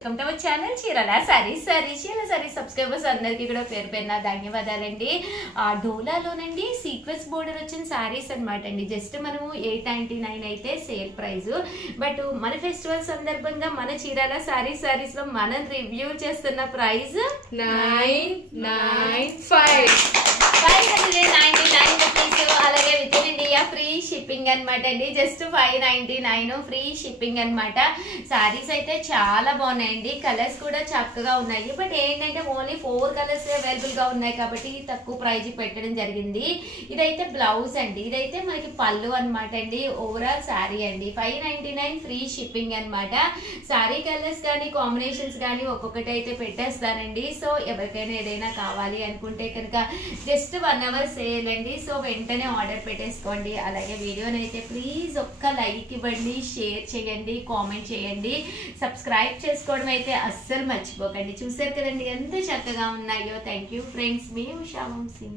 Welcome to our channel Chirala saris Chirala saris subscribers అందరికీ కూడా పేరు పేరున ధన్యవాదాలండి. డోలాలోనండి సీక్వెన్స్ బోర్డర్ వచ్చిన సారీస్ అనమాట అండి. జస్ట్ మనము 899 అయితే సేల్ ప్రైస్. బట్ మన ఫెస్టివల్ సందర్భంగా మన చీరాల సారీస్ లో మనం రివ్యూ చేస్తున్న ప్రైస్ 599 రూపీస్. అలాగే with in India free shipping అనమాట అండి. జస్ట్ 599 ఫ్రీ షిప్పింగ్ అనమాట. సారీస్ అయితే చాలా బాగున్నాయండి. కలర్స్ కూడా చక్కగా ఉన్నాయి. బట్ ఏంటంటే ఓన్లీ 4 కలర్స్ అవైలబుల్ గా ఉన్నాయి కాబట్టి తక్కువ ప్రైజ్ పెట్టడం జరిగింది. ఇదైతే బ్లౌజ్ అండి. ఇదైతే మనకి పళ్ళు అనమాట అండి. ఓవరాల్ సారీ అండి 599 ఫ్రీ షిప్పింగ్ అనమాట. సారీ కలర్స్ కానీ కాంబినేషన్స్ కానీ ఒక్కొక్కటి అయితే పెట్టేస్తానండి. సో ఎవరికైనా ఏదైనా కావాలి అనుకుంటే కనుక జస్ట్ 1 అవర్ సేల్ అండి. సో వెంటనే ఆర్డర్ పెట్టేసుకోండి. అలాగే వీడియోని అయితే ప్లీజ్ ఒక్క లైక్ ఇవ్వండి, షేర్ చేయండి, కామెంట్ చేయండి, సబ్స్క్రైబ్ చేసుకోవడం అయితే అస్సలు మర్చిపోకండి. చూసారు కదండి ఎంత చక్కగా ఉన్నాయో. Thank you friends. మీ ఉషా వంశీ.